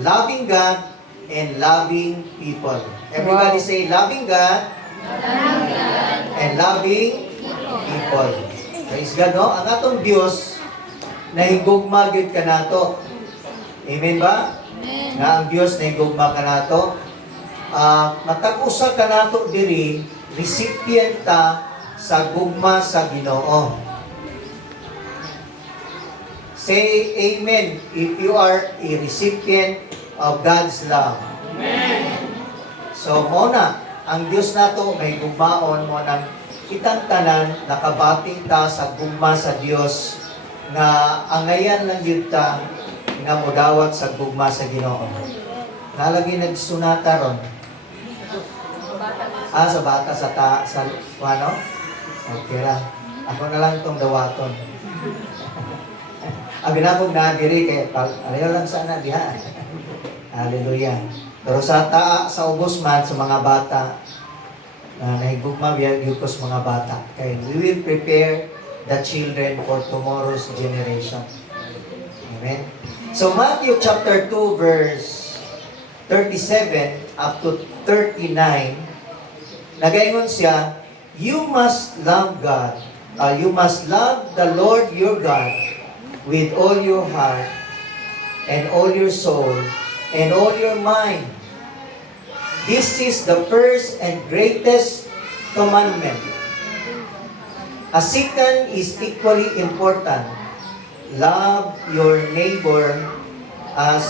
loving God and loving people. Everybody say, loving God and loving people. Praise God, no? Ang atong Diyos, nahigugma gyud ka nato. Amen ba? Amen. Nga ang Diyos nahigugma ka nato. Matag-usa ka nato diri, recipient ta sa gugma sa Ginoo. Say amen if you are a recipient of God's love. Amen. So, muna, ang Diyos nato may gugmaon mo ng kitang tanan, nakabati ta sa gugma sa Diyos nga angayan lang yun ta nga mudawat sa gugma sa Ginoo. Nalagi nagsunata ron. Sa bata sa ano? Okay ra. Ako na lang itong dawaton. Abi na akong nadiri kay alayo lang sana diha. Hallelujah. Pero sa ubos man sa mga bata, nahigugma biyagos mga bata. Kaya we will prepare the children for tomorrow's generation. Amen. So Matthew chapter 2 verse 37 up to 39, nagaingon siya, you must love God. You must love the Lord your God with all your heart and all your soul and all your mind. This is the first and greatest commandment. A second is equally important. Love your neighbor as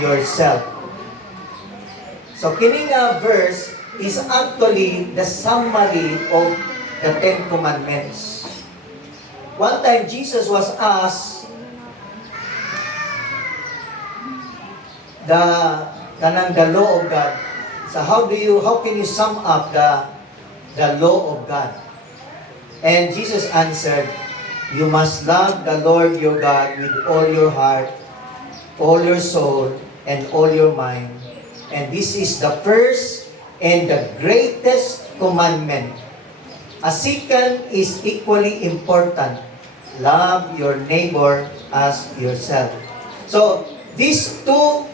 yourself. So, kining verse is actually the summary of the Ten Commandments. One time, Jesus was asked the law of God. So how can you sum up the law of God? And Jesus answered, you must love the Lord your God with all your heart, all your soul, and all your mind. And this is the first and the greatest commandment. A second is equally important. Love your neighbor as yourself. So, these two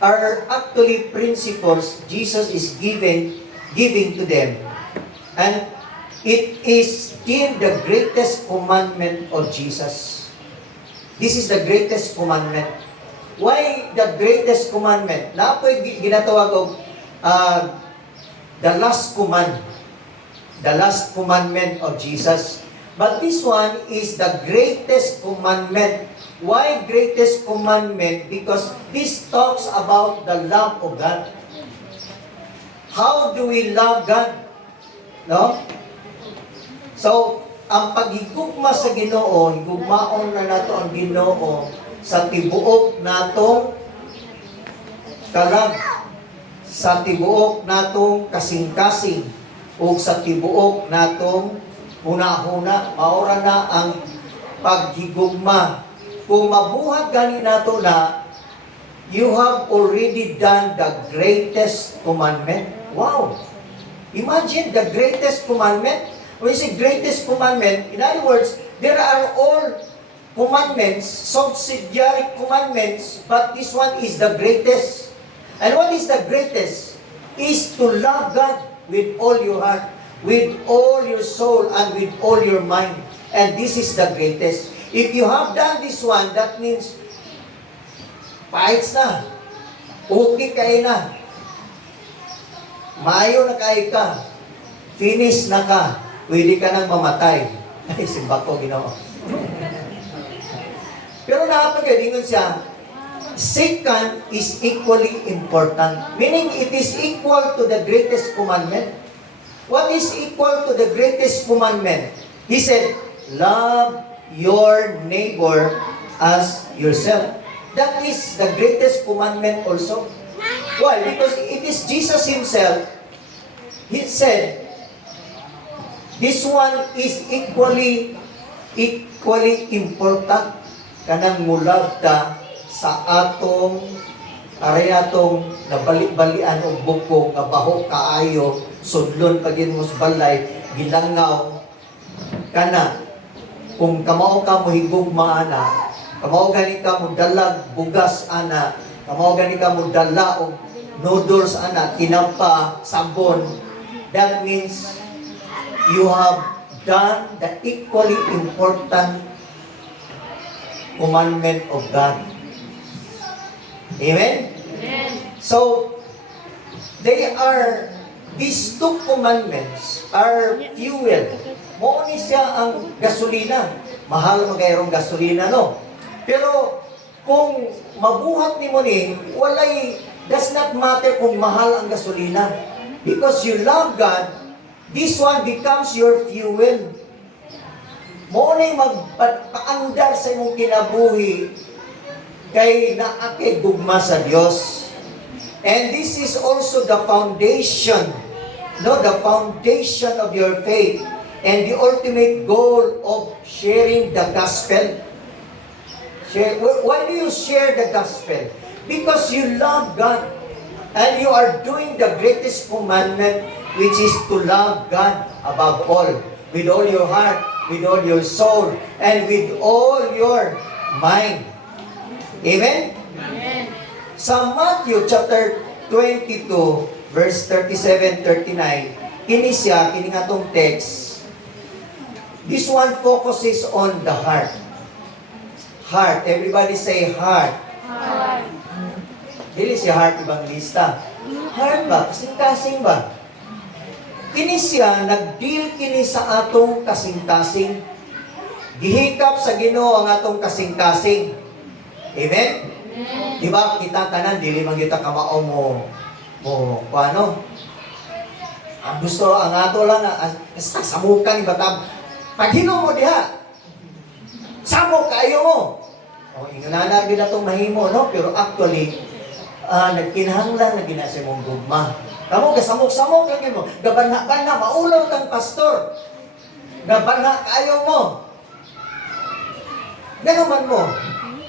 are actually principles Jesus is giving to them. And it is still the greatest commandment of Jesus. This is the greatest commandment. Why the greatest commandment? Napoy ginatawag og the last command. The last commandment of Jesus. But this one is the greatest commandment. Why greatest commandment? Because this talks about the love of God. How do we love God? No? So, ang paghigugma sa Ginoo, higugmaon na nato ang Ginoo sa tibuok natong kalag, sa tibuok natong kasing-kasing, o sa tibuok natong huna-huna. Maura na ang paghigugma. Kung mabuhat gani nato na, you have already done the greatest commandment. Wow! Imagine the greatest commandment. When you say greatest commandment, in other words, there are all commandments, subsidiary commandments, but this one is the greatest. And what is the greatest? Is to love God with all your heart, with all your soul, and with all your mind. And this is the greatest. If you have done this one, that means paits na. Okay kayo na. Maayo na kayo ka. Finish na ka. Pwede ka nang mamatay. Ay, simba ko, Ginoo. Pero nakapagalingon siya, second is equally important. Meaning, it is equal to the greatest commandment. What is equal to the greatest commandment? He said, love your neighbor as yourself. That is the greatest commandment also. Why? Because it is Jesus Himself. He said, this one is equally important. Kanang mulab ta sa atong nabalik-balian o buko nga baho kaayo sudlon pagin mo sa balay gilangaw kana kung kamao ka mo higugma ana kamao gani ka mo dalag bugas ana Kamo gani ka mo dala og noodles ana tinapa sabon. That means you have done the equally important commandment of God. Amen? Amen. So, these two commandments are fuel. Mo ni siya ang gasolina. Mahal magayarong gasolina, no? Pero, kung mabuhat ni mo ni, does not matter kung mahal ang gasolina. Because you love God, this one becomes your fuel. Mo na magpaandar sa imong kinabuhi kay naakay gugma sa Dios. And this is also the foundation, the foundation of your faith and the ultimate goal of sharing the gospel. Why do you share the gospel? Because you love God and you are doing the greatest commandment, which is to love God above all, with all your heart, with all your soul, and with all your mind. Amen? Amen. Sa Matthew chapter 22, verse 37-39, kini nga tong text, this one focuses on the heart. Heart. Everybody say heart. Heart. Dili siya heart evangelista. Heart ba? Kasing-kasing ba? Kini siya, nag-deal kini sa atong kasing-kasing. Gihikap sa Ginoo ang atong kasing-kasing. Amen? Amen. Di ba, kita tanan, dili man kita kamao mo, paano? Ang gusto, ang ato lang, samukan, batab. Paghino mo diha, samok kayo mo. O, inunana rin na itong mahimo, no? Pero actually, nagkinahanglan na ginasa mong gugma. Kamu, kasamok-samok lang mo. Gabanha-banha, maulaw kang pastor. Gabanha kayo mo. Ganoman mo.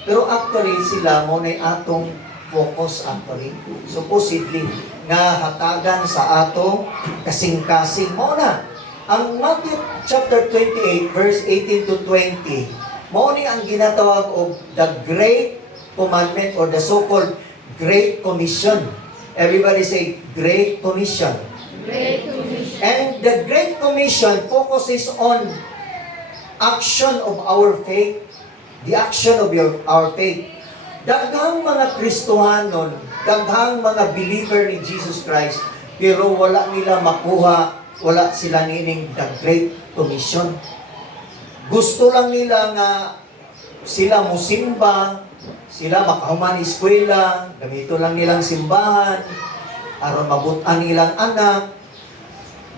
Pero actually, sila mo na atong focus actually. Supposedly, nga hatagan sa atong kasing-kasing mo na. Ang Matthew chapter 28, verse 18 to 20, mo ni ang ginatawag of the Great Commandment or the so-called Great Commission. Everybody say, Great Commission. Great Commission. And the Great Commission focuses on action of our faith. The action of our faith. Daghang mga Kristohanon, daghang mga believer ni Jesus Christ, pero wala nila makuha, wala sila nining the Great Commission. Gusto lang nila nga sila musimba, sila makahuman eskwela, gamito lang nilang simbahan, aron mabutan nilang anak,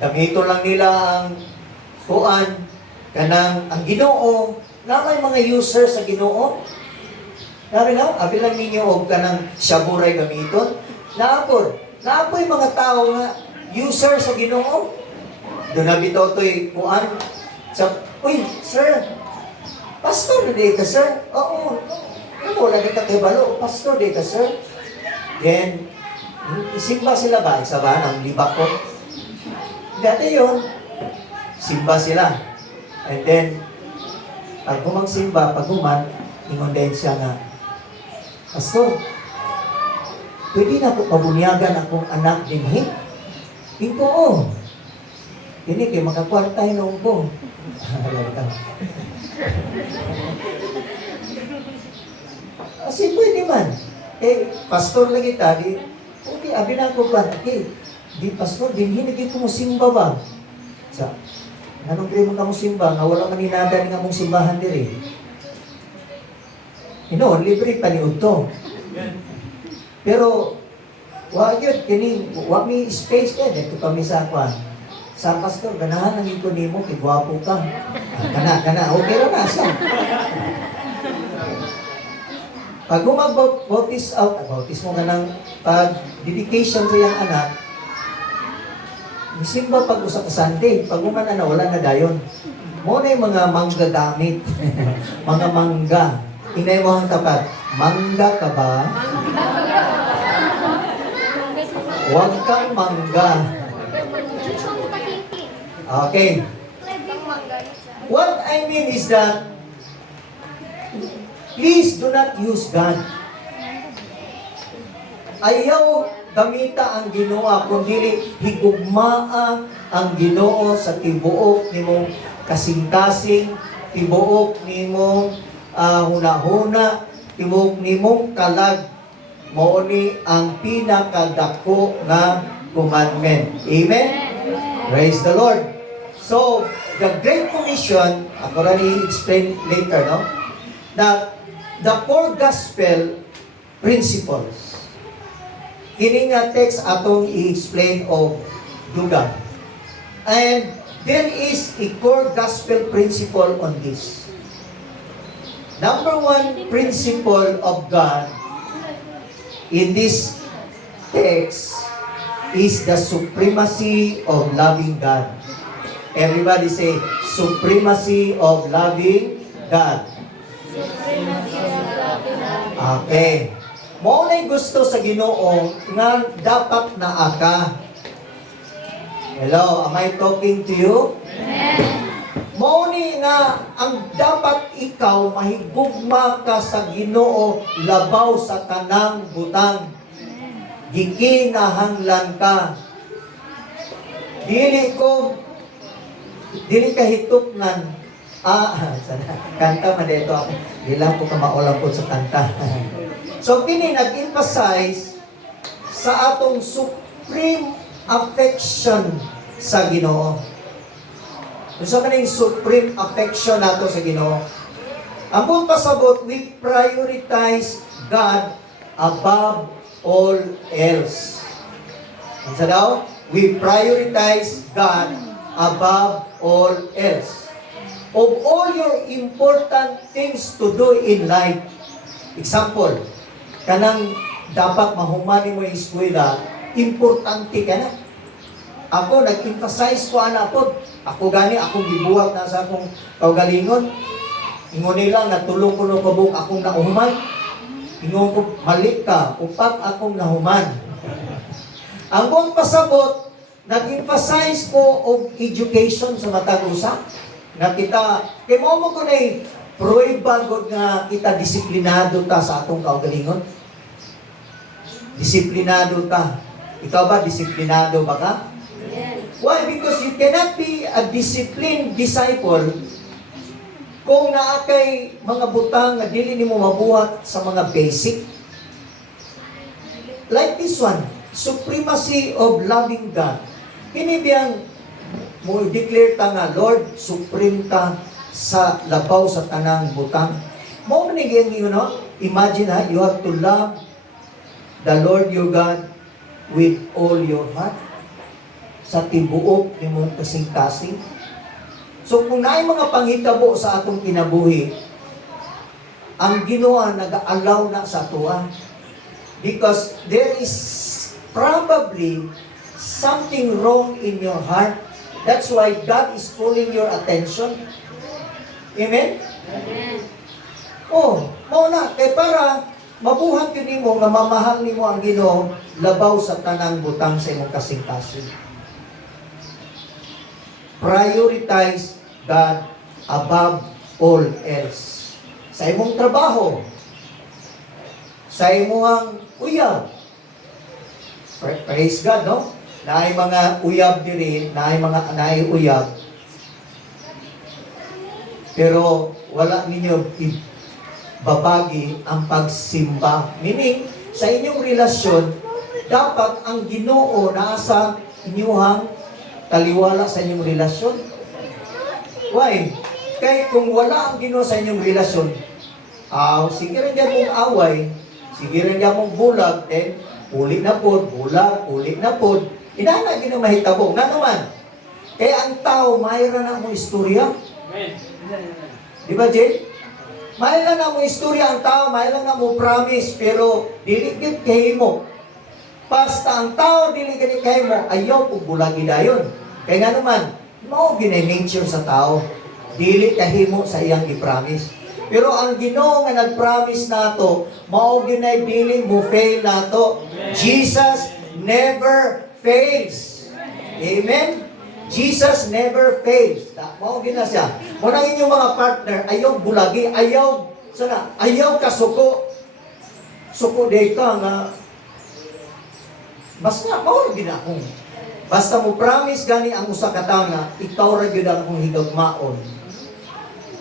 gamito lang nila ang kanang ang Ginoo. Na may mga user sa Ginoo. Nabi na, abi lang ninyo og kanang shaburay gamiton. Naapoy mga tao nga user sa Ginoo. Doon na bitaw to'y uy, sir, pastor na di ka, sir? Oo. Wala di ka kibalo, pastor di ka, sir? Then, simba sila ba? Isa ba ng libak ko? Dati yun, simba sila. And then, pag humagsimba, pag human, ingon din siya nga, pastor, pwede na po pabunyagan akong anak din, he? Ingko, oh. Hindi kayo makakwartay noong ko. Kasi pwede man. Pastor lagi ta, okay, abi na ko ba? Di pastor, din hinagin ko mo simba ba? Anong kayo mo ka mo simba? Nga wala maninada ni nga mong simbahan diri. Libre paniud to. Pero, wag mi space ka, dito kami sa kwan. Sa pastor, ganahan ang ito nimo, kigwapo ka. Kana, okay ra na siya. Pag bautis mo ka ng pag-dedication sa iyang anak, simba pag usa ka Sunday, pag uman wala na dayon. Mo na yung mga manggagamit. Mga mangga. Inay mo ang tapat. Mangga ka ba? Huwag kang mangga. Okay. What I mean is that please do not use God. ayaw gamita ang Ginoo kundi higugmaa ang Ginoo sa tibuok nimong kasing-kasing, tibuok nimong hunahuna, tibuok nimong kalag. Mao ni ang pinakadako nga commandment. Amen? Praise the Lord. So, the Great Commission, ako rin i-explain later, no? That the four gospel principles. Kini nga text atong i-explain of dugang. And there is a core gospel principle on this. Number one principle of God in this text is the supremacy of loving God. Everybody say, supremacy of loving God. Okay. Mao na'y gusto sa Ginoo nga dapat na aka. Hello, am I talking to you? Mao ni nga ang dapat ikaw mahigugma ka sa Ginoo labaw sa tanang butang. Gikinahanglan ka. Dili ka hitupnan. Kanta man dito ako. Di lang po ka maulang po sa kanta. So, kini nag-emphasize sa atong supreme affection sa Ginoo. Gusto man yung supreme affection nato sa Ginoo. Ang buong pasabot, we prioritize God above all else. Ano sa daw? We prioritize God above all else. Of all your important things to do in life, example, kanang dapat mahumani mo yung eskwela, importante ka na. Ako, nag-emphasize ko po. Ako gani, akong gibuhat na sa akong kaugalingon. Ingon nila, natulong ko no kabuk akong nahuman. Ingon ko, mali ka, upat akong nahuman. Ang buong pasabot, nag-emphasize ko of education sa matag usa. Na kita, kay mo ko na prueba god nga kita disiplinado ta sa atong kaugalingon. Disiplinado ta. Ikaw ba, disiplinado ba ka? Why? Because you cannot be a disciplined disciple kung naakay mga butang na dili nimo mabuhat sa mga basic. Like this one, supremacy of loving God. Kini biyang mo declare ta nga, Lord, supreme ka sa labaw sa tanang butang. Mo man imagine you have to love the Lord your God with all your heart, sa tibuok nimong kasing-kasing. So kung naay mga panghitabo sa atong kinabuhi, ang Ginoo nag-allow na sa atuan. Because there is probably something wrong in your heart. That's why God is calling your attention. Amen? Oh, mao na kay para mabuhat yun nimo nga mamahal nimo ang Ginoo labaw sa tanang butang sa imong kasing-kasing. Prioritize God above all else. Sa imong trabaho, sa imong uyab. Praise God, no? Naay mga uyab diri, naay uyab. Pero wala ninyo babagi ang pagsimba. Meaning, sa inyong relasyon, dapat ang Ginoo nasa inyong taliwala sa inyong relasyon. Why? Kaya kung wala ang Ginoo sa inyong relasyon, sige rin dyan mong away, sige rin dyan mong bulag, ulit na pod, bulag, ulit na pod. Inana Ginoo mahitabo. Nga naman, kaya ang tao, mayroon na mo istorya. Di ba, Jay? Mayroon na mo istorya ang tao, mayroon na mo promise, pero diligid kayo mo. Basta ang tao diligid kayo mo, ayaw po bulagi dayon. Kaya nga naman, mao gina-nature sa tao. Dili kahimo sa iyang i-promise. Pero ang Ginoo nga nag-promise nato, mao ginay dili mo fail nato. Jesus never fails. Amen? Jesus never fails. Mao gina siya. Mo nang inyong mga partner, ayaw bulagi, ayaw kasuko. Suko day ka nga Basta mao gid akong. Basta mo promise gani ang usa ka tawo nga ikaw ra gyud akong higagmaon.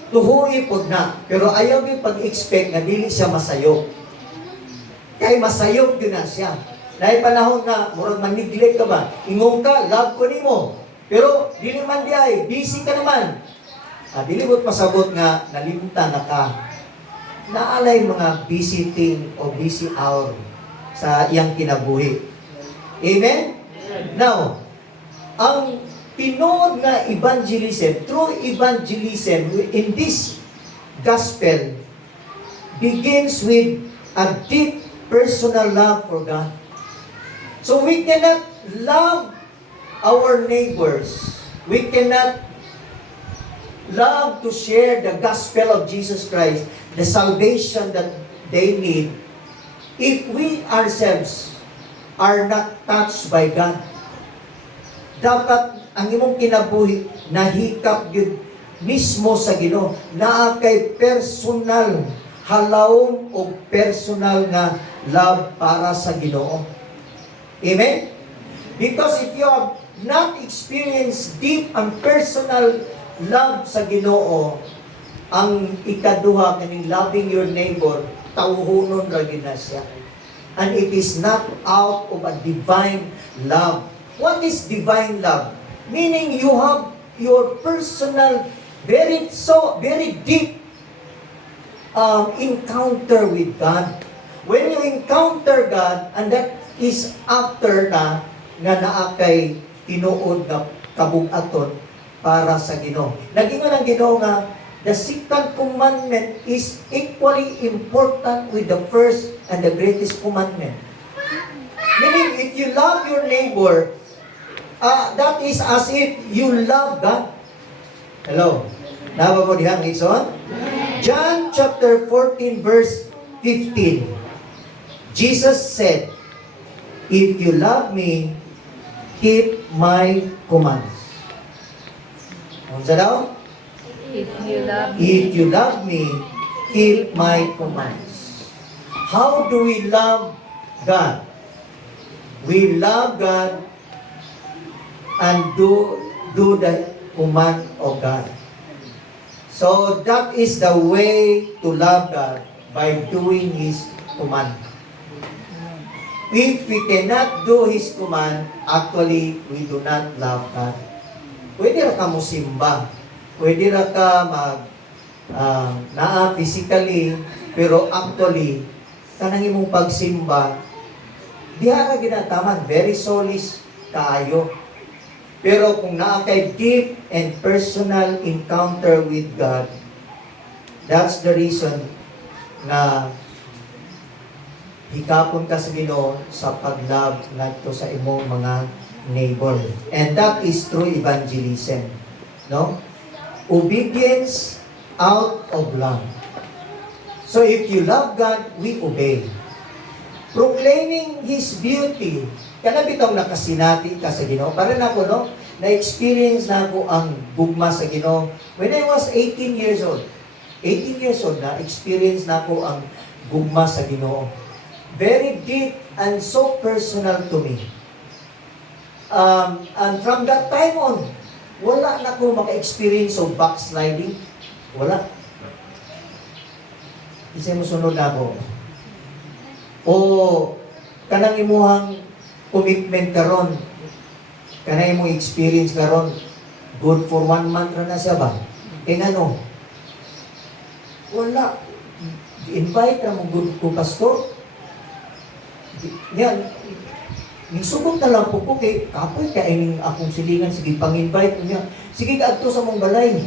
Tuhoy pod na, pero ayaw gyud pag-expect nga dili siya masayop. Kay masayop gyud na siya. Dahil panahon nga murag man-neglect ka ba? Ingong ka, love ko nimo. Pero dili man di ay, busy ka naman. Dili mo't pasabot nga nalimutan na ka. Naalay mga busy thing o busy hour sa iyang kinabuhi. Amen? Now, ang tinuod nga evangelism, true evangelism in this gospel begins with a deep personal love for God. So we cannot love our neighbors. We cannot love to share the gospel of Jesus Christ, the salvation that they need, if we ourselves are not touched by God. Dapat ang imong kinabuhi nahikap gyud mismo sa Ginoo, naa kay personal halawon o personal nga love para sa Ginoo. Amen? Because if you have not experienced deep and personal love sa Ginoo, ang ikaduha kaning loving your neighbor, tawhunon ra gyud na siya. And it is not out of a divine love. What is divine love? Meaning you have your personal, very deep encounter with God. When you encounter God, and that is after na nga naa kay tinuod nga kabug-aton para sa Ginoo. Nagingon ang Ginoo nga the second commandment is equally important with the first and the greatest commandment. Meaning, if you love your neighbor, that is as if you love God. Hello? Naba mo dihang Nixon? John chapter 14 verse 15. Jesus said, "If you love me, keep my commands." Ano sa daw? If you love me, If you love me, keep my commands. How do we love God? We love God and do the command of God. So that is the way to love God, by doing His command. If we cannot do His command, actually, we do not love God. Pwede ra ka mo simba. Pwede ra ka naa physically, pero actually, kanang imong pagsimba, diha ka ginataman, very solis kaayo. Pero kung naa kay deep and personal encounter with God, that's the reason na hikapon ka sa Ginoo sa pag-love ngadto sa imong mga neighbor. And that is true evangelism. No? Obedience out of love. So if you love God, we obey. Proclaiming His beauty. Kana bitong nakasinati ka sa Ginoo. Para na ko, no? Na-experience na ako ang gugma sa Ginoo. When I was 18 years old, 18 years old na, experience na ako ang gugma sa Ginoo. Very deep and so personal to me. And from that time on, wala na ko maka-experience of backsliding. Wala. Isa mo sunod na ako. O kanang imuhang commitment karon, kanang imong experience karon, good for 1 month ra na siya ba? Ano? Wala. Invite na mong good ko pastor. Yan. Nisugot na lang po ko kay kapoy kay akong silingan, sige pang-invite niya. Sige adto sa mong balay.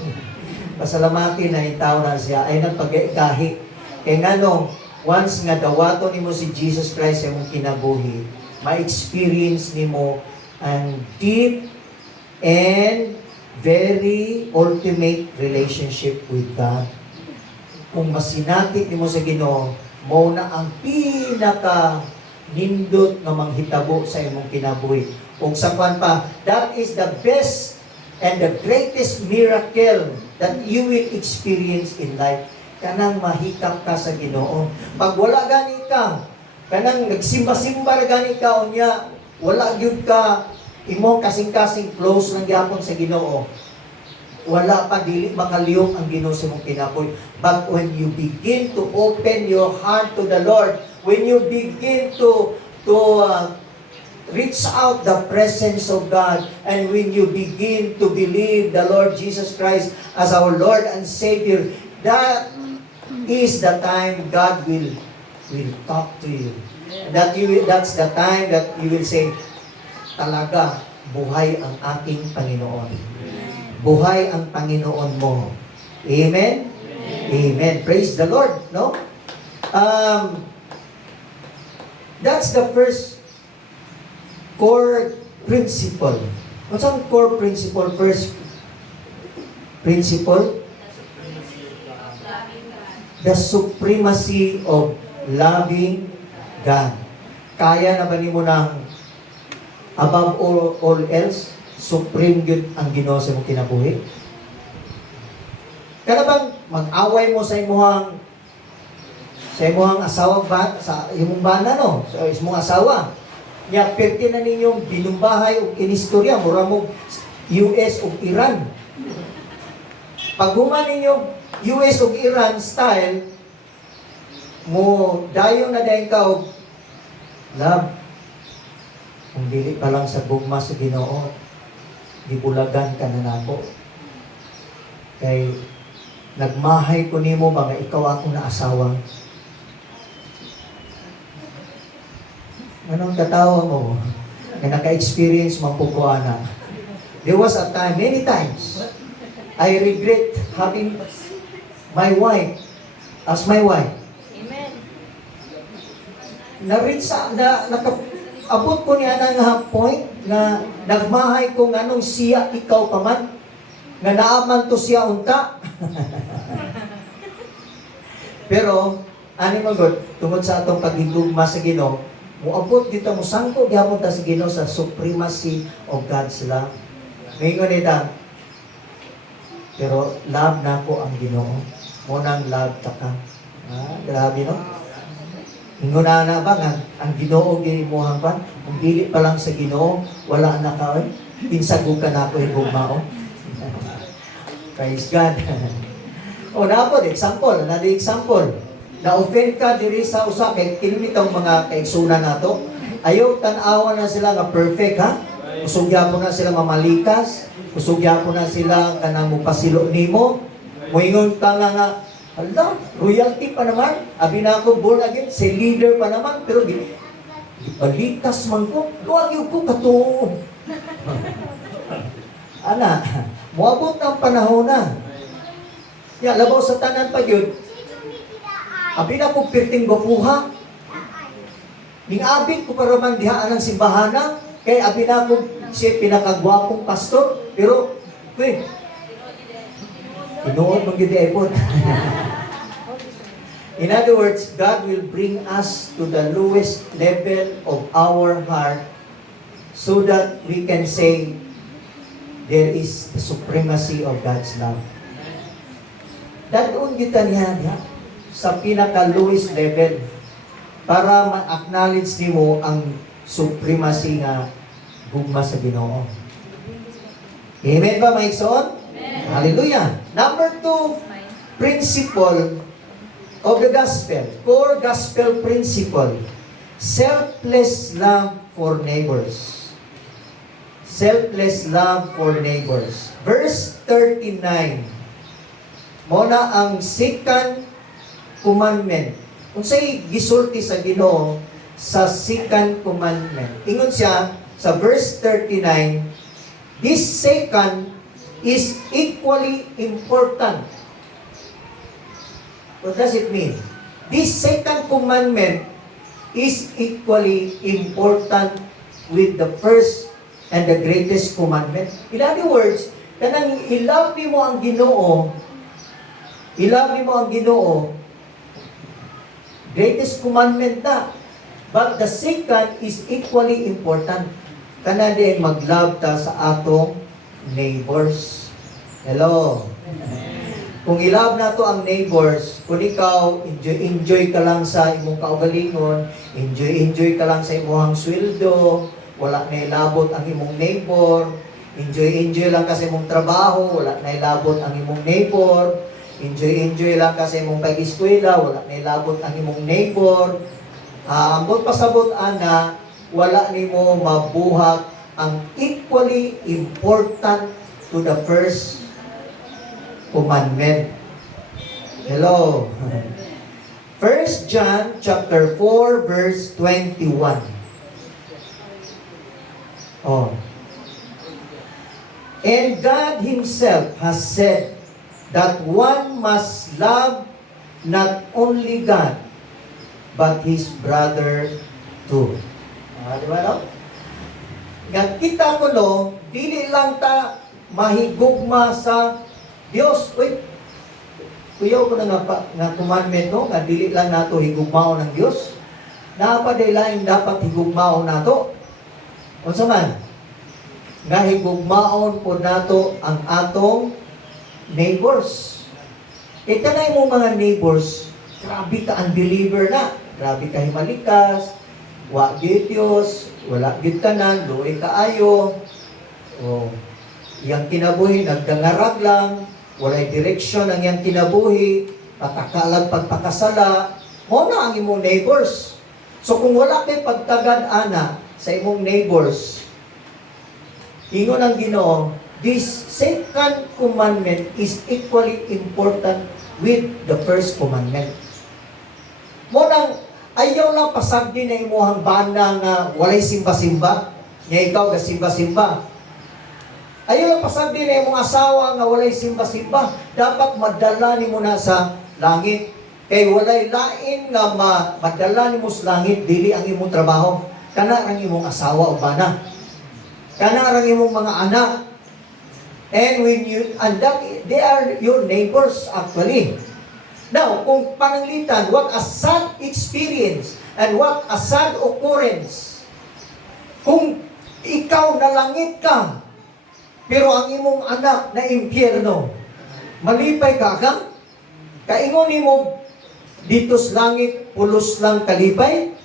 Pasalamatin na yung tao na siya ay nagpagahi. Kaya nga no, once nga dawato nimo si Jesus Christ sa mong kinabuhi, ma-experience nimo ang deep and very ultimate relationship with God. Kung masinati nimo sa Ginoo, mao na ang pinaka nindot nga manghitabo sa imong kinabuhi. Kung sa kwan pa, that is the best and the greatest miracle that you will experience in life. Kanang mahikap ka sa Ginoo. Pag wala gani ka, kanang nagsimba-simba gani ka, unya, wala gyud ka imong kasing-kasing close lang gyapon sa Ginoo, wala pa dili makaliyok ang Ginoo sa imong kinabuhi. But when you begin to open your heart to the Lord, when you begin to reach out the presence of God, and when you begin to believe the Lord Jesus Christ as our Lord and Savior, that is the time God will talk to you. That's the time that you will say, talaga, buhay ang aking Panginoon. Buhay ang Panginoon mo. Amen? Amen. Praise the Lord, no? That's the first core principle. What's ang core principle? First principle? The supremacy of loving God. Kaya na ba ni mo ng above all else, supreme yun ang Ginoo sa imong kinabuhi? Kana bang mag-away mo sa imong asawa ba, sa imong bana, no? Sa imong asawa. Nya perti na ninyong binumbahay o kinistorya mura mo US o Iran. Pag human ninyo US o Iran style, mo dayon na dayon ka og love. Kung dili pa lang sa gugma sa Ginoo, gibulagan ka na nako. Kay nagmahay ko nimo ba nga ikaw akong naasawa. Anong katawa mo? Na naka-experience man po ko, ana. There was a time, many times, I regret having my wife as my wife. Amen. Abot ko niya nga point na nagmahay ko nga nung siya ikaw pa man, nga naaman to siya unta. Pero, ani mo God, tungod sa atong pagigugma sa Ginoo, muabot dito mo sangko gyapon ta sa Ginoo sa supremacy of God's love. Ngayon nita, pero love na ko ang Ginoo. Mo nang love ta ka. Grabe no? Ingon na ba nga ang Ginoo gimuhang pa? Kung dili pa lang sa Ginoo, wala na ka oy. Pinsagog ka na ako higugmao. Praise God. O na po, example, na-offend ka diri sa usa kay kinitong mga kaigsunan nato. Ayaw tan-awa na sila nga perfect, ha? Kusog gyapon na sila mamalikas, kusog gyapon na sila kanang mupasilo nimo. Moingon ka nga hala, royalty pa naman. Abi na ako born again, si leader pa naman, pero balikas man ko. Luwag yung ko katuon. Ana, muabot ng panahon na. Ya, labaw sa tanan pa yun. Abi na ko pirting bapuha. Ning-abit ko para man dihaan ng simbahana. Kay abi na ko siya pinakagwapong pastor. Pero, inuod mong gid-epon. In other words, God will bring us to the lowest level of our heart so that we can say there is the supremacy of God's love. Dadun kita niya sa pinaka-lowest level para ma-acknowledge nimo ang supremacy nga gugma sa Ginoo. Amen ba, mga igsoon? Hallelujah. Number 2, principle of the gospel. Core gospel principle. Selfless love for neighbors. Selfless love for neighbors. Verse 39. Muna ang second commandment. Kung sa'y gisulti sa Ginoo sa second commandment. Ingon siya sa verse 39, this second is equally important. What does it mean? This second commandment is equally important with the first and the greatest commandment. In other words, kanang i-love mo ang Ginoo, greatest commandment na. But the second is equally important. Kana din mag-love ta sa atong neighbors. Hello. Kung i-love na to ang neighbors, kung ikaw enjoy ka lang sa imong kaugalingon, enjoy ka lang sa imong sweldo, wala na ilabot ang imong neighbor, enjoy lang kasi imong trabaho, wala na ilabot ang imong neighbor, enjoy lang kasi imong pag-eskwela, wala na ilabot ang imong neighbor. Ambot pasabot ana, wala nimo mabuhat ang equally important to the first commandment. Hello. 1 John chapter 4 verse 21. Oh. And God Himself has said that one must love not only God, but his brother too. Di ba, no? Kita ko, no, dili lang ta mahigugma sa Diyos. Uy, kuyaw ko na nga commandment, no, nga dili lang nato higugmao ng Diyos. Napaday lain dapat higugmao nato. Unsa man? Nga higugmaon po nato ang atong neighbors. Ito na yung mga neighbors, grabe ka unbeliever na. Grabe ka himalikas, wa gyud Dios, wala gyud tanan, luoy kaayo. O, yang kinabuhi, nagdangarag lang, walay direksyon ang yang kinabuhi, patakalag pagpakasala, mo na ang imong neighbors. So kung wala kay pagtagad ana sa imong neighbors, ingon ang Ginoo, this second commandment is equally important with the first commandment. Mo nang ayaw lang pasagdi na imuhang bana nga walay simba-simba, nga ikaw ga simba-simba. Ayaw lang pasagdi na imong asawa nga walay simba-simba, dapat madala nimo na sa langit. Kay walay lain nga madala nimo sa langit, dili ang imong trabaho. Kana ang imong asawa o bana. Kana ang imong mga anak. And they are your neighbors actually. Now, kung pananglitan, what a sad experience and what a sad occurrence. Kung ikaw nalangit ka, pero ang imong anak na impyerno, malipay ka ka? Kaingon mo, dito sa langit, pulos lang kalipay?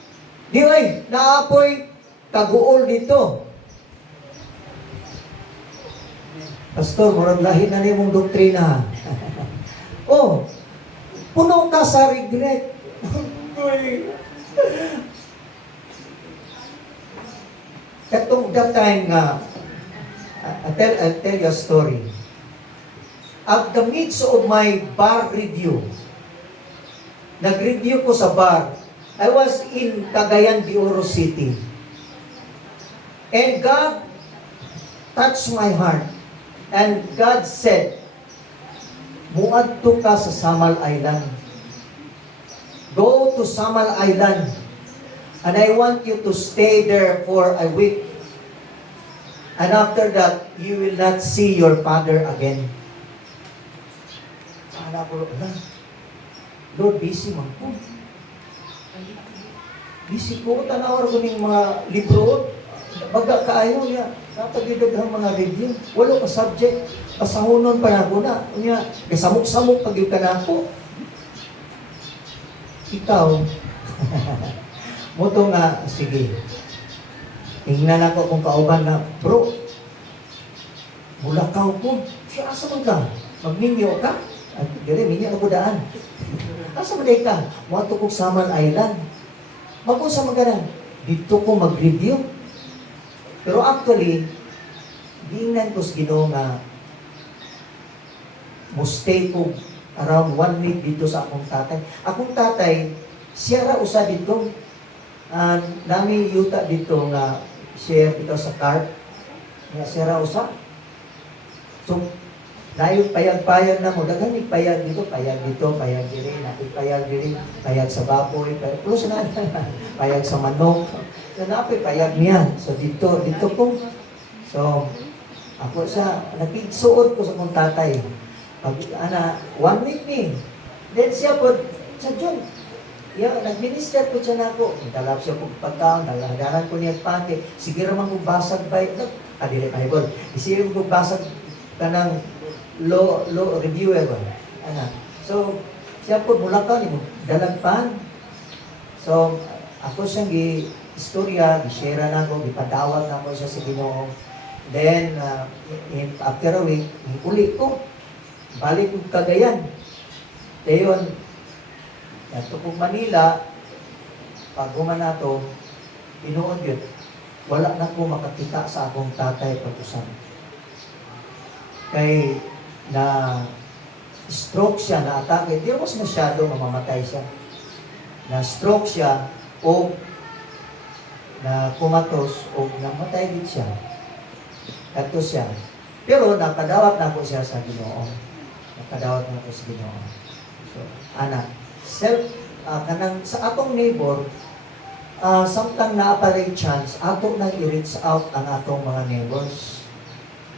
Di ay, naapoy kaguol dito. Pastor, murag lahi na nimong doktrina. Oh, puno ka sa regret. Katong that time nga, I'll tell you a story. At the midst of my bar review, nag-review ko sa bar. I was in Cagayan de Oro City. And God touched my heart. And God said, muadto ka sa Samal Island. Go to Samal Island. And I want you to stay there for a week. And after that, you will not see your father again. Kala ko, Lord, busy man po. Busy ko, tanawar ko ng mga libro. Baga kaayo niya. Napagidaghang mga review. Walo ka subject. Pasahunon pa na ko na. Niya, kasamok-samok pag yung kanako. Ikaw, moto nga, sige. Tingnan ako kung kauban na, bro, bulakaw po. Siya, asa man ka? Magninyo ka? At gari, minyo na budaan. Asa man ka? Muato kong Samal Island. Mag-usa magaran. Dito ko mag-review. Pero actually, giingnan ko sa Ginoo nga mustay ko around 1 week dito sa akong tatay. Akong tatay, siya ra usa dito. Nami yuta dito nga share ito sa cart. Nga siya ra usa. So, dahil payag-payag na mo, daghang payag dito, payag diri, payag diri, payag sa baboy, payag, plus na, payag sa manok. Nanapay payag niya. So dito ko. So ako sa nagigsuot ko sa kong tatay. Pag 1 week ni. Then siya po sa John. Nag-minister po siya nako. Dalap siya po pagkaon, daladaran ko niya pati. Sige ra man ko basag bay. Dili Bible. Sige ko basag kanang law reviewer ba. So siya po mulakaw ni mo dalagpan. So ako siyang istorya, gishare na ako, gipadawat na ako siya sa Ginoo. Then, after a week, uli ko. Balik ko Cagayan. Dayon, nato kong Manila, pag humanato, pinuon yun. Wala na ko makakita sa akong tatay pag-usap. Kay na stroke siya, na atake, di mas masyado mamamatay siya. Na stroke siya o na kumatos o namatay din siya. Kato siya. Pero napadawat na ko siya sa Ginoo. Napadawat na ko sa Ginoo. So, ana, kanang sa atong neighbor, samtang naapalay chance, ato nang i-reach out ang atong mga neighbors.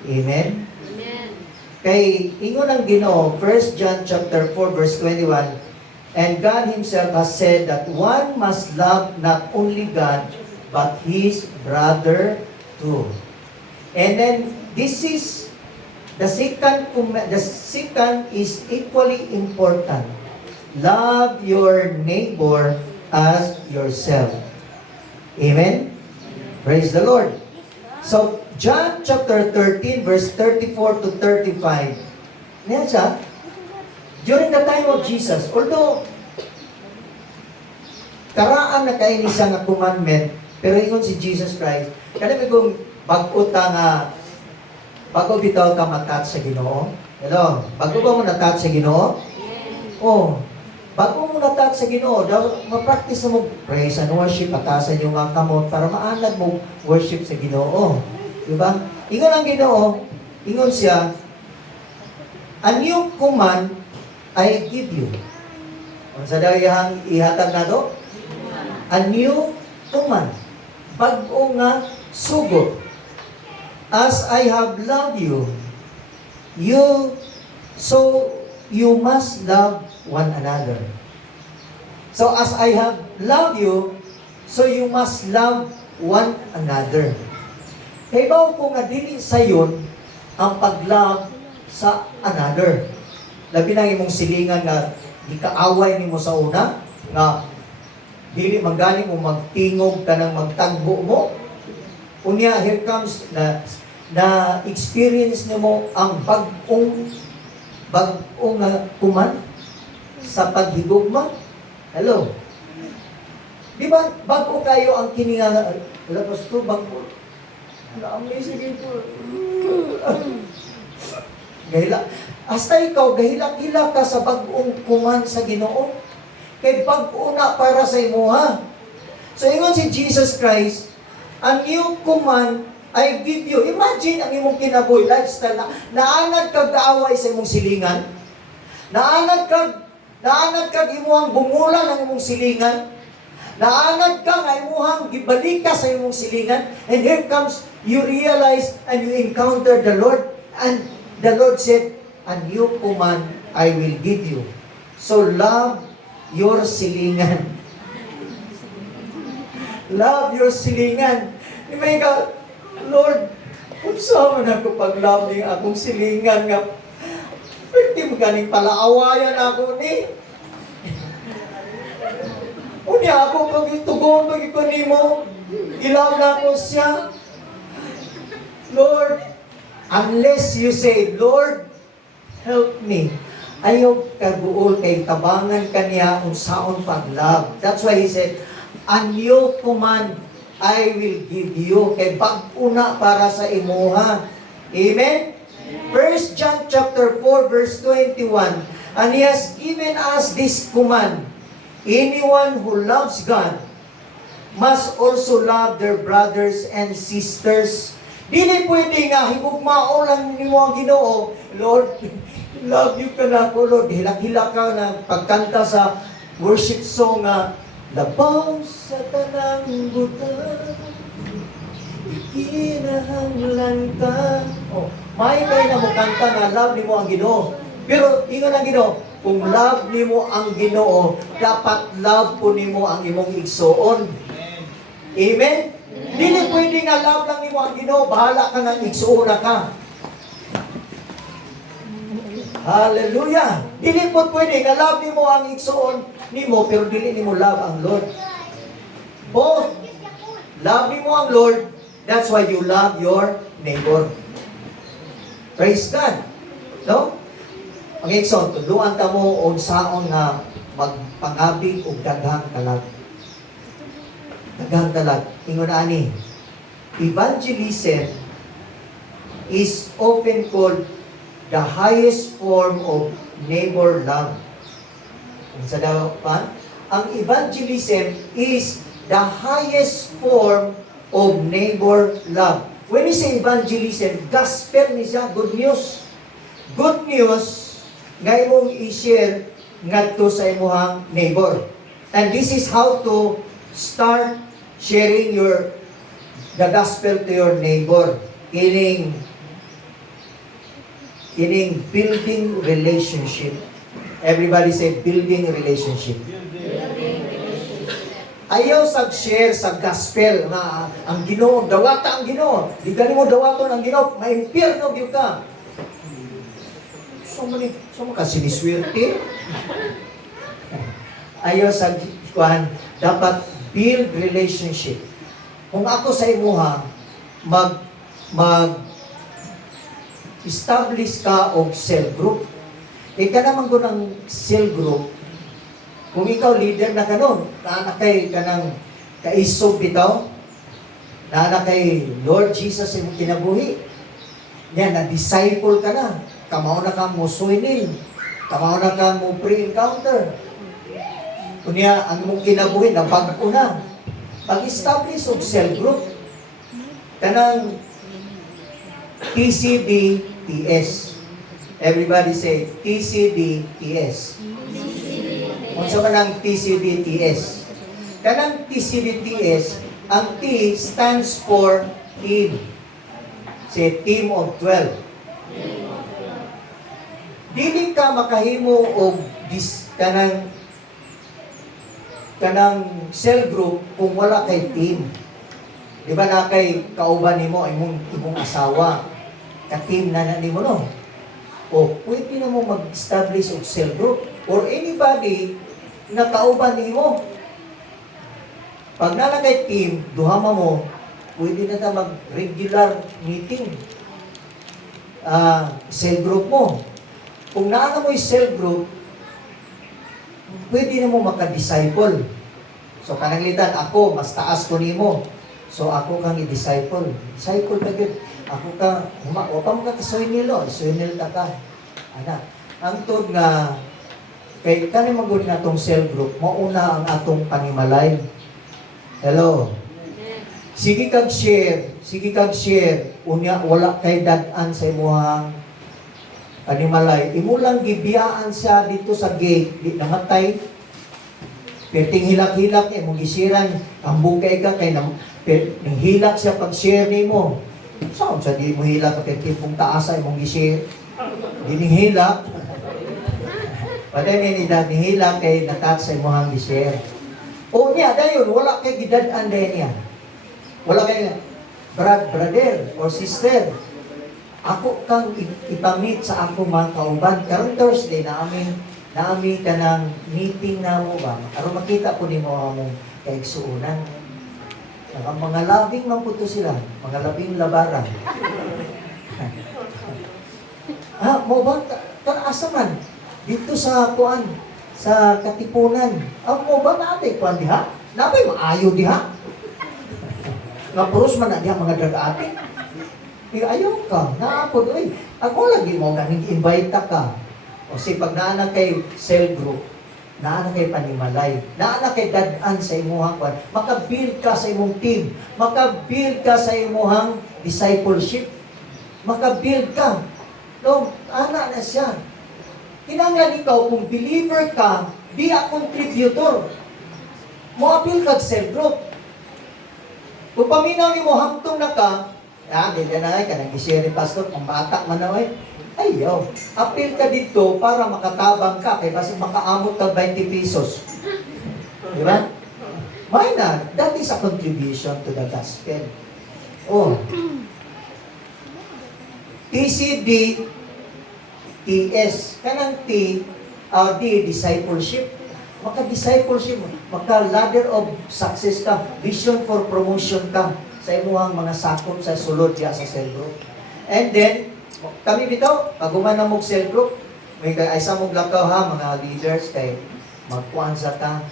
Amen? Amen. Kay ingon ang Ginoo, 1 John chapter 4 verse 21, and God Himself has said that one must love not only God, but his brother too. And then, this is, the second is equally important. Love your neighbor as yourself. Amen? Praise the Lord. So, John chapter 13, verse 34 to 35. Ngayon siya, during the time of Jesus, although karaan na kayo ni siya nga commandment, pero ingon si Jesus Christ, kanami kung bago bitaw ka matouch sa Ginoo. Hello? Bago ba mo natouch sa Ginoo? Oh, bago mo natouch sa Ginoo, ma-practice mo praise and worship, patasan yung mga kamot para maanad mo worship sa Ginoo. Diba? Ingon ang Ginoo, ingon siya, a new command I give you. Ang sa daw ihatag na do? A new command. Bago nga sugot. As I have loved you, so you must love one another. So as I have loved you, so you must love one another. Kaya ba kung nga dili sayon ang pag-love sa another? Labi na imong silingan nga di kaaway nimo sa una, nga dili magani mo magtingog ka ng magtagbo mo. Unya, here comes na experience nimo ang bagong kuman sa paghigugma. Hello. Di ba, bago kayo ang kininga, wala pastor, bago. Amazing po. Gahila. Hasta ikaw, gahila-hila ka sa bagong kuman sa Ginoo. Kay bago na para sa imuha. So, ingon si Jesus Christ, a new command I give you. Imagine ang imong kinabuhi lifestyle na naanad kag kaaway sa imong silingan. Naanad kag imuhang bungulan ang imong silingan. Naanad ka nga imuhang gibalika sa imong silingan. And here comes, you realize and you encounter the Lord. And the Lord said, a new command I will give you. So love your silingan. Love your silingan. May ka, Lord, kung saan man ako pag-love ng akong silingan nga, pwede mo ganing palaawayan ako ni. Unya ako pag-itugon, pag-ikunin mo, ilaw na ako siya. Lord, unless you say, Lord, help me. Ayaw kaguol kay tabangan kaniya kung saan pag-love. That's why He said, a new command I will give you. Kay pag-una para sa imuha. Amen? 1 John chapter 4 verse 21. And He has given us this command. Anyone who loves God must also love their brothers and sisters. Dili pwede nga higugmao lang nimo ang Ginoo. Lord, love you ka na ko, Lord. Hilak-hilak ka na pagkanta sa worship song nga, labaw sa tanang buta, ikinahanglan ka. Oh, may kayo na mo kanta nga love nimo ang Ginoo. Pero ingon ang Ginoo, kung love nimo ang Ginoo, dapat love po nimo ang imong igsoon. Amen? Dili pwede nga love lang nimo ang Ginoo, bahala ka nga igsoon na ka. Hallelujah! Dili po pwede nga love nimo ang igsoon nimo, pero dili nimo love ang Lord. Both love mo ang Lord, that's why you love your neighbor. Praise God. No? Ang Exxon, tuluan ta mo o saon nga magpangabing o daghang kalag. Daghang kalag. Ingon ani, evangelism is often called the highest form of neighbor love. Sa dapat, ang evangelism is the highest form of neighbor love. When we say evangelism, gospel ni siya, good news. Good news nga imong i-share ngadto sa imong neighbor. And this is how to start sharing the gospel to your neighbor. Kining building relationship. Everybody say building relationship. Ayaw sag-share sa gospel na ang Ginoo, dawata ang Ginoo. Di ka nimo dawaton ang Ginoo, maimpyerno gyud ka. So ka siniswerte. Ayaw kuan, dapat build relationship. Kung ako sa imuha establish ka og cell group. Ika naman ko ng cell group. Kung ikaw leader na kanon, na kay kanang kaisog bitaw, na kay Lord Jesus imong kinabuhi. Yan, na-disciple ka na. Kamao na ka mo suinin. Kamao na ka mo pre-encounter. Kunya, ang mong kinabuhi, nabago na. Pag-establish og cell group, kanang TCD-TS. Everybody say, TCD-TS. Unsa man ang TCD-TS? Kanang TCD-TS, ang T stands for team. Say, team of 12. Dili ka makahimo og kanang cell group kung wala kay team. Di ba na kay kauban nimo imong asawa? Ka-team na nimo no? O pwede na mo mag-establish og cell group or anybody na kauban nimo. Pag nalagay team, duhama mo, pwede na ta mag-regular meeting. Cell group mo. Kung naana mo yung cell group, pwede na mo maka-disciple. So, kananglitan, ako, mas taas ko nimo. So, ako kang i-disciple. Disciple ka gud. Ako ka, o pa mo ka kasuinilo. Suinil ta ka. Ana, ang tod nga, kay kani magud na tong cell group, mauna ang atong panimalay. Hello. Sige kag share. Unya wala kay dad-an sa imuhang panimalay. Imo lang gibiyaan siya dito sa gate, di namatay. Perting hilak-hilak imong gisiran, ambong kay ka kay nang hilak siya pag share nimo. Saan sa di mo hilak ka perting pung taasa imong gishare. Dining hilak. Patay ni dad ni hilak kay natat sa imong gishare. O niya, dayon, wala kay gidad-an din niya. Wala kay brother or sister. Ako kang ipamit sa akong mga kauban. Karong Thursday na amin ka ng meeting na mo ba? Aron makita po ni mo among kaigsuunan. Ang mga labing man po to sila. Mga labing labaran. Mo ba? Asa man? Dito sa kuan. Sa Katipunan. Mo ba natin kuan diha? Napay maayo diha? Nga puros man na diha mga drag-ate. Ayaw ka. Naapod. Ako lagi mo ganing invite ka. O pag naana kay cell group, naana kay panimalay, naana kay dad-an sa imuhang kwan, makabuild ka sa imong team, makabuild ka sa imuhang discipleship, makabuild ka. No, ana na siya. Kinanglan ikaw, kung believer ka, be a contributor. Mo-appeal ka sa cell group. Kung paminaw ni mo, hamtong na ka, ganyan na ay, kanang i-share ni pastor, kung bata man na ayaw. Appeal ka dito para makatabang ka, kaya kasi makaamot ka 20 pesos. Di ba? Why not? That is a contribution to the gospel. TCD, TS. Kanang D, discipleship. maka-discipleship, maka-ladder of success ka, vision for promotion ka sa imuhang mga sakop sa sulod diya sa cell group. And then, kami bitaw, pag na mong cell group, may isa mong lakaw ha, mga leaders, kay magkuansa ta,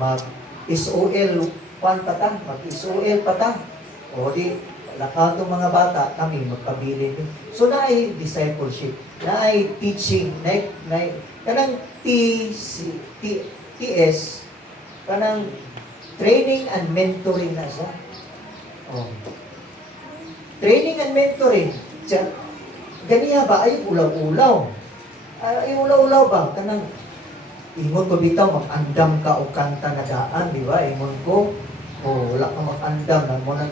mag-SOL, mag-SOL pa ta. O di, lakaw itong mga bata, kami magpabilin. So, na ay discipleship, na ay teaching, kanang TS, kanang training and mentoring na siya. Oh. Training and mentoring. Ganiya ba? Ay, ulaw-ulaw. Ay, ulaw-ulaw ba? Kanang, ingon ko bitaw, mag-andam ka o kanta na daan, di ba? Ingon ko, wala ka mag-andam, mo na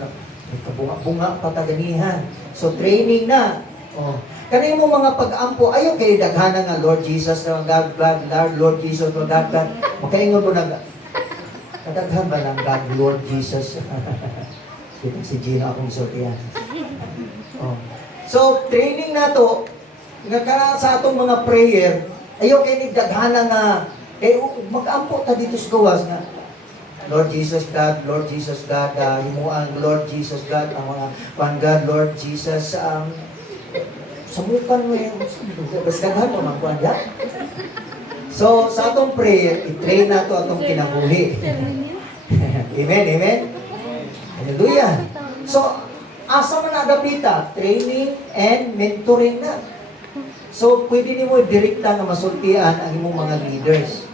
bunga-bunga pataganihan. So, training na. Kanina mo mga pag-ampo, ayaw kayo daghana nga, Lord Jesus, God, Lord Jesus, God. Makaingon ko na, kadaghan ba ng God, Lord Jesus? Kitang si Gina akong sortiyan. So, training na to, nga sa atong mga prayer, ayaw kayo daghana nga, mag-ampo ta dito sa gawas nga, Lord Jesus God, Lord Jesus God, himuan, Lord Jesus God, ang mga God, Lord Jesus, samukan mo yung, basta gaghan mo mga kuwan yan. So, sa atong prayer, i-train na to atong kinabuhi. Amen, amen? Hallelujah. So, asa man agapita, training and mentoring na. So, pwede ni mo direkta na masultian ang imong mga leaders.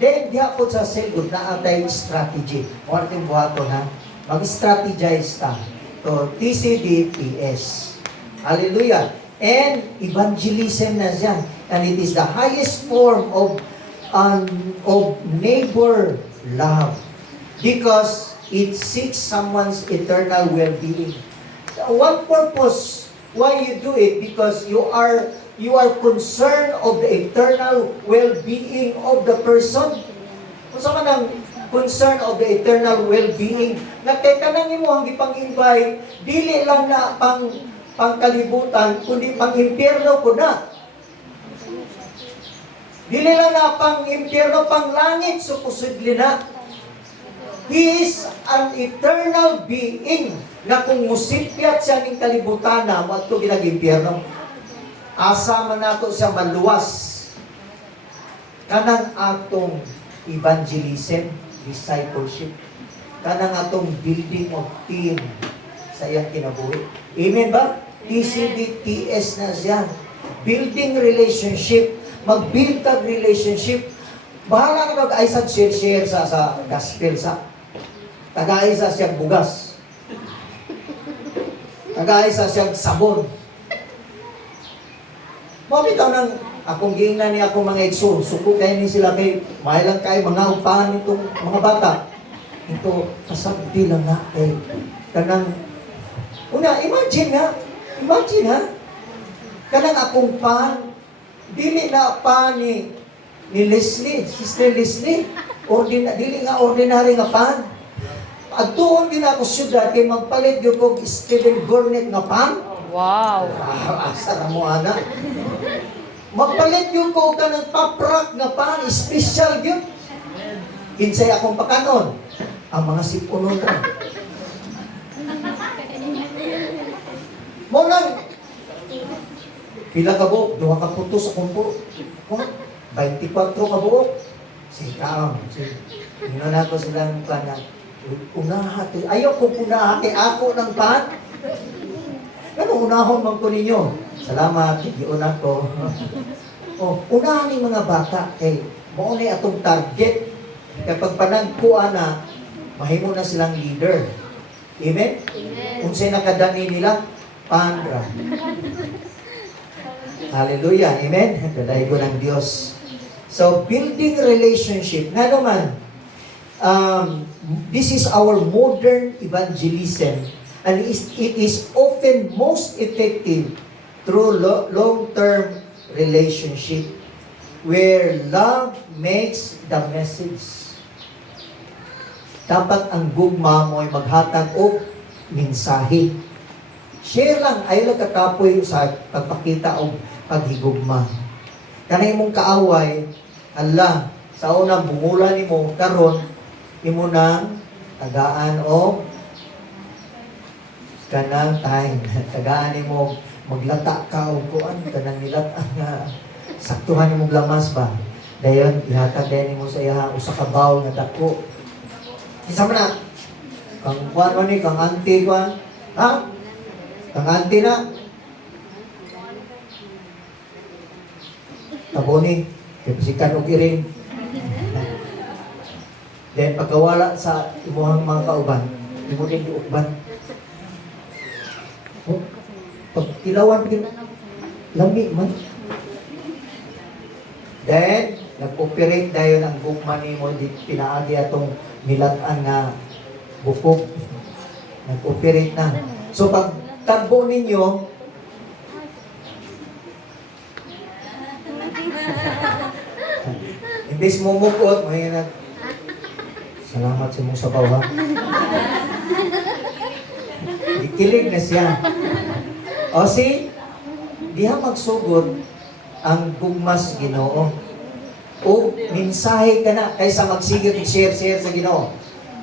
Then, diha po sa selgod na atay strategy. O ating buhaton ha. Mag-strategize ta. To TCDPS. Hallelujah. And evangelism na siya. And it is the highest form of neighbor love. Because it seeks someone's eternal well-being. What purpose? Why you do it? Because you are concerned of the eternal well-being of the person. Kung saan ang concern of the eternal well-being, nagkakanangin mo ang ipang-invite, dili lang na pangkalibutan, kundi pang-impyerno po na. Dili lang na pang-impyerno, pang-langit, supposedly na. He is an eternal being na kung musipyat siya ng kalibutan na, ito ginag-impyerno. Asa man nato siya maluwas. Kanang atong evangelism, discipleship. Kanang atong building of team sa iyang kinabuhi. Amen ba? TCDTS na siya. Building relationship. Mag-build tag relationship. Bahala na mag-aisag share sa gospel sa. Tagaisa siyang bugas. Tagaisa siyang sabon. Mabitaw ng akong giingnan niya akong mga igsoon. Suko kayo ni sila kay mahilang kayo mga upahan nitong mga bata. Ito, kasabdi lang na kay kanang imagine ha? Kanang akong pan, dili na pan ni Leslie, Sister Leslie, dili nga ordinary nga pan. Adtuon din ako syudad kay magpalit yung kong Stephen Gurnet nga pan. Wow. Asa na mo, ana. Magpalit yung ko ka ng paprak nga pan, special yun. Kinsay akong pakanon. Ang mga sipunon na. Mo lang, pila ka buok, 2 ka putos sa kumpo. 24 ka buok. Sige ka, Hino na ko silang panan. Unahati. Ayaw ko unahati ako ng pan. Ano unahon man ko ninyo? Salamat, iyon ako. Unahan ng mga bata. Maunay atong target. Kapag panagkuan na, mahimo na silang leader. Amen? Kung sa'y nakadani nila, pandra. Hallelujah. Amen? Daday ko ng Diyos. So, building relationship. Nga naman, this is our modern evangelism. And it is often most effective through long-term relationship where love makes the message. Dapat ang gugma mo ay maghatag og mensahe. Share lang, ayaw lang kakapoy sa pagpakita o paghigugma. Kanay mong kaaway, Allah, Sa unang bungulan nimo karon imo nang tagaan o kanang time. Tagaan nimo maglata ka og kuan kanang nilata nga saktuhan nimo lamas ba. Dayon ihatag din nimo sa iya usa ka bowl nga dako. Isa man na kang kuan man ni kang auntie kuan. Ha? Kang auntie na. Taboni, kipsikan og iring. Then pagkawala sa imuhang mga kauban, imo din giukban. Oh, pag tilawan lami man. Then nag-operate dayon ang gugma nimo di pinaagi atong nilatan nga bukog. Nag-operate na. So pag tagbo ninyo, imbes mo mukot, may nag salamat sa mong sabaw ha. Ikilig na siya. O si, diha magsugod ang gugmas Ginoo. O mensahe ka na kaysa magsigit share sa Ginoo.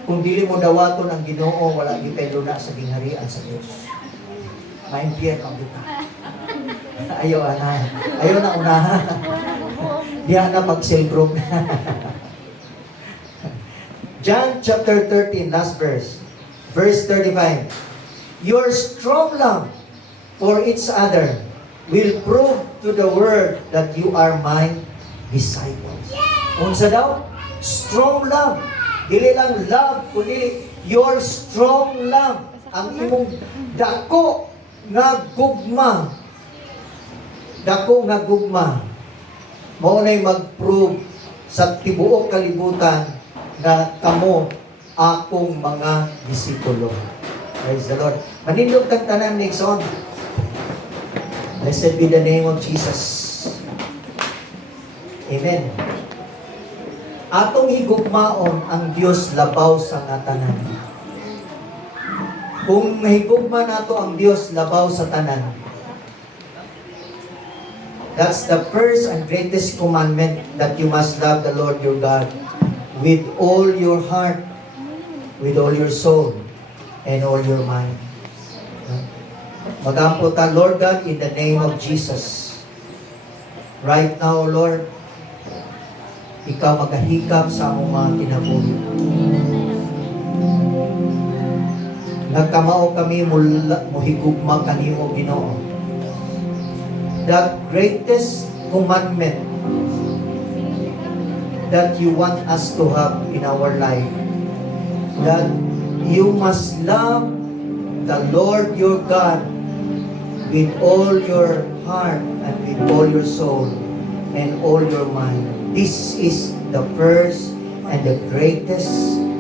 Kung dili mo dawaton ang Ginoo, wala gitay luna sa gingharian sa Dios. Maimpiyan ang buka. Ayaw na unahan. Diyan na mag-cell group. John chapter 13, last verse. Verse 35. Your strong love for each other will prove to the world that you are my disciples. Unsa daw? Strong love. Dili lang love, kundi your strong love. Ang imong dako nga gugma. Dako nga gugma. Mao nay mag-prove sa tibuok kalibutan na kamo akong mga disipulo. Praise the Lord. Manindog kang tanan Nixon. Blessed be the name of Jesus. Amen. Atong higugmaon ang Dios labaw sa nga tanan. Kung mahigugma nato ang Dios labaw sa tanan, that's the first and greatest commandment, that you must love the Lord your God with all your heart, with all your soul, and all your mind. Magampo ta, Lord God, in the name of Jesus. Right now, Lord, Ikaw magahikap sa among mga kinabuhi. Nagkamao kami muhigugma kanimo, Ginoo. The greatest commandment that you want us to have in our life, that you must love the Lord your God with all your heart and with all your soul and all your mind. This is the first and the greatest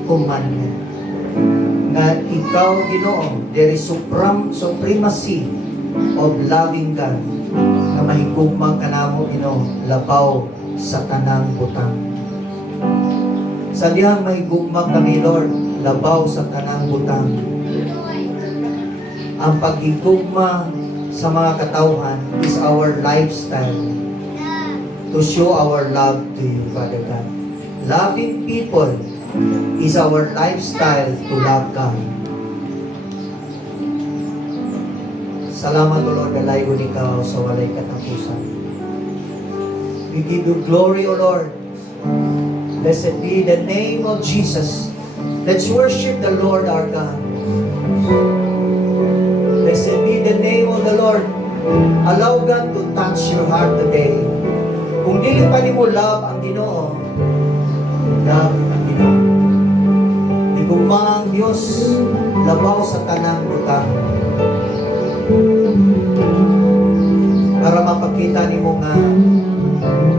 commandment. Nga ikaw, Ginoo, there is supremacy of loving God, na mahigugmang kanamo, Ginoo, labaw sa tanang butang. Sa dihang mahigugmang kami, Lord, labaw sa tanang butang. Ang paghigugma sa mga katawhan is our lifestyle to show our love to you, Father God. Loving people is our lifestyle to love God. Salamat, O Lord, dalaygon ikaw sa walay katapusan. We give you glory, O Lord. Blessed be the name of Jesus. Let's worship the Lord our God. Blessed be the name of the Lord. Allow God to touch your heart today. Kung dili pa nimo love ang Ginoo, love ang Ginoo. Higugma ang Dios labaw sa tanang butang. Para mapakita nimo nga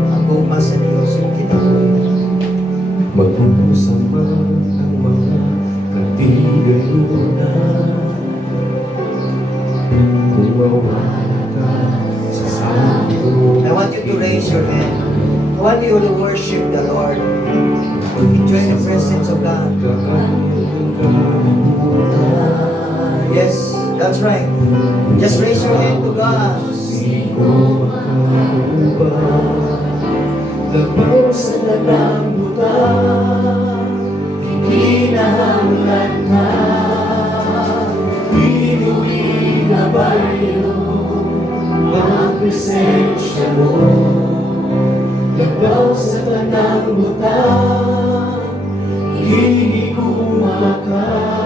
ang gugma sa Dios yung kinabuhi. Magpupusama ang mga katigayunan. Kumawala ka sa santo. I want you to raise your hand. I want you to worship the Lord. Enjoy the presence of God. Yes, that's right. Just raise your hand to God. Labaw sa tanang butang, kinahanglan ka. Inuwi na bayo, ang presensya mo. Labaw sa tanang butang, hihiguma ka.